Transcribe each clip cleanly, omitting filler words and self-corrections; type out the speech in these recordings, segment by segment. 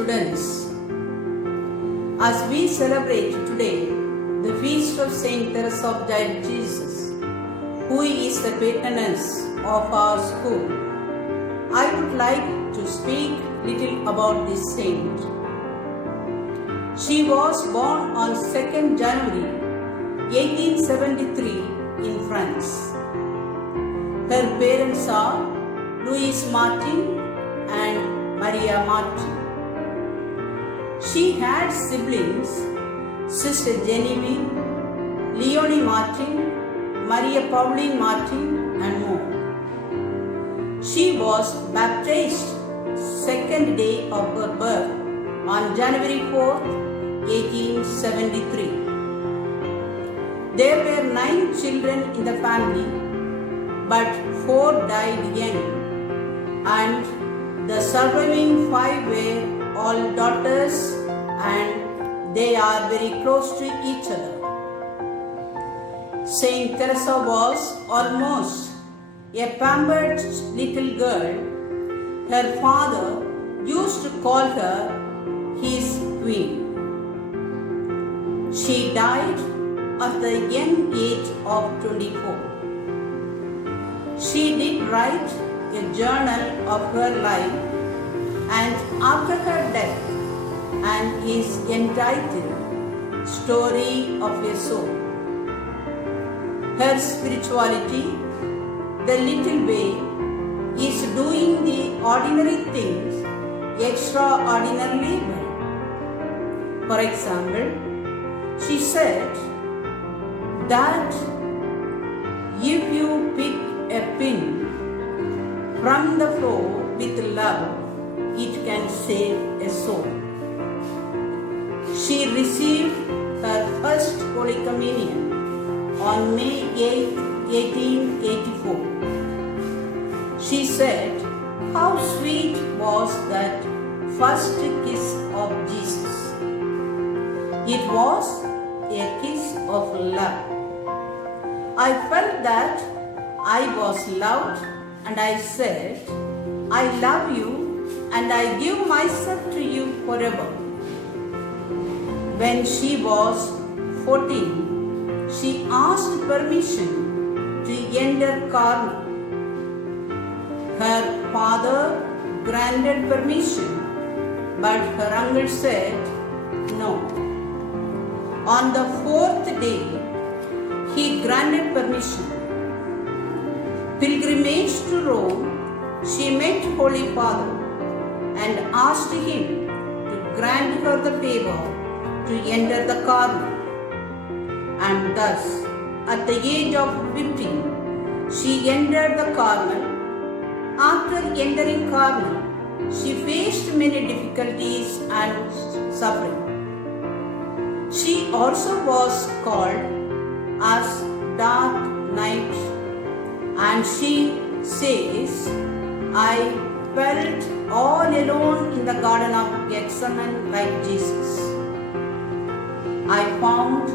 students, as we celebrate today the feast of Saint Teresa of Jesus, who is the patroness of our school, I would like to speak little about this saint. She was born on 2nd January 1873 in France. Her parents are Louis Martin and Maria Martin. She had siblings, Sister Genevieve, Leonie Martin, Maria Pauline Martin, and more. She was baptized second day of her birth on January 4th, 1873. There were 9 children in the family, but 4 died young, and the surviving 5 were all daughters, and they are very close to each other. Saint Teresa was almost a pampered little girl. Her father used to call her his queen. She died at the young age of 24. She did write a journal of her life and after her death, and is entitled Story of a Soul. Her spirituality, the little way, is doing the ordinary things extraordinarily well. For example, she said that if you pick a pin from the floor with love, it can save a soul. She received her first Holy Communion on May 8, 1884. She said, how sweet was that first kiss of Jesus. It was a kiss of love. I felt that I was loved, and I said, I love you and I give myself to you forever. When she was 14, she asked permission to enter Carmel. Her father granted permission, but her uncle said no. On the 4th day, he granted permission. Pilgrimage to Rome, she met Holy Father and asked him to grant her the favor to enter the Carmel. And thus, at the age of 15, she entered the Carmel. After entering Carmel, she faced many difficulties and suffering. She also was called as Dark Night, and she says, I felt all alone in the Garden of Gethsemane like Jesus. I found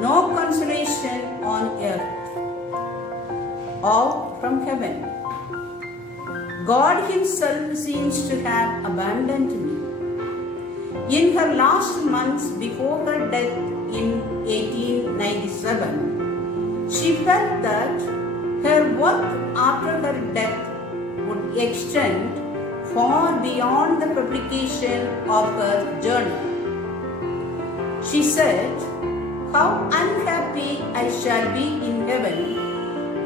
no consolation on earth or from heaven. God Himself seems to have abandoned me. In her last months before her death in 1897, she felt that her work after her death would extend far beyond the publication of her journal. She said, how unhappy I shall be in heaven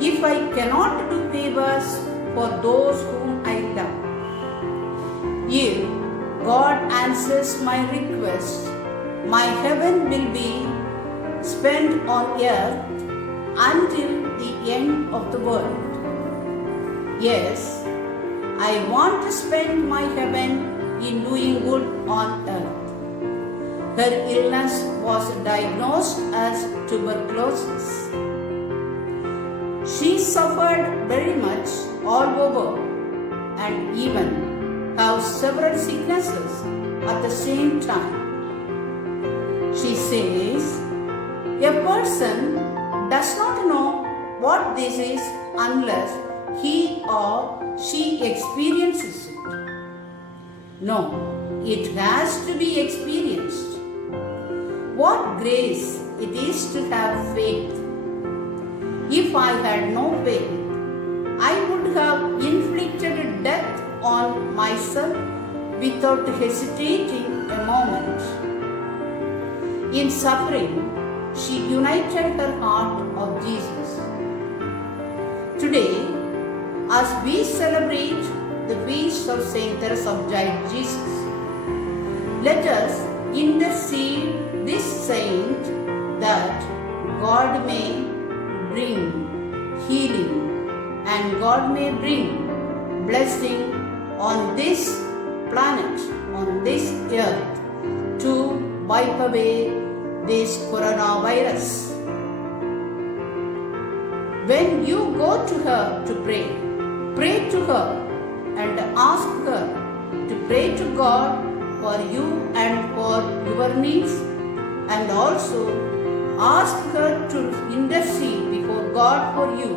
if I cannot do favors for those whom I love. If God answers my request, my heaven will be spent on earth until the end of the world. Yes, I want to spend my heaven in doing good on earth. Her illness was diagnosed as tuberculosis. She suffered very much all over and even have several sicknesses at the same time. She says, a person does not know what this is unless he or she experiences it. No, it has to be experienced. What grace it is to have faith. If I had no faith, I would have inflicted death on myself without hesitating a moment. In suffering, she united her heart of Jesus. Today, as we celebrate the feast of Saint Teresa of Giant Jesus, let us intercede this saint that God may bring healing and God may bring blessing on this planet, on this earth, to wipe away this coronavirus. When you go to her to pray, pray to her and ask her to pray to God for you and for your needs, and also ask her to intercede before God for you,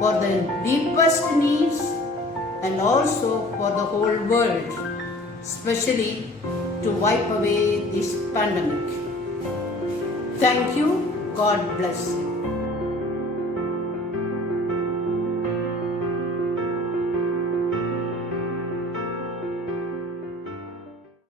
for the deepest needs and also for the whole world, especially to wipe away this pandemic. Thank you. God bless you.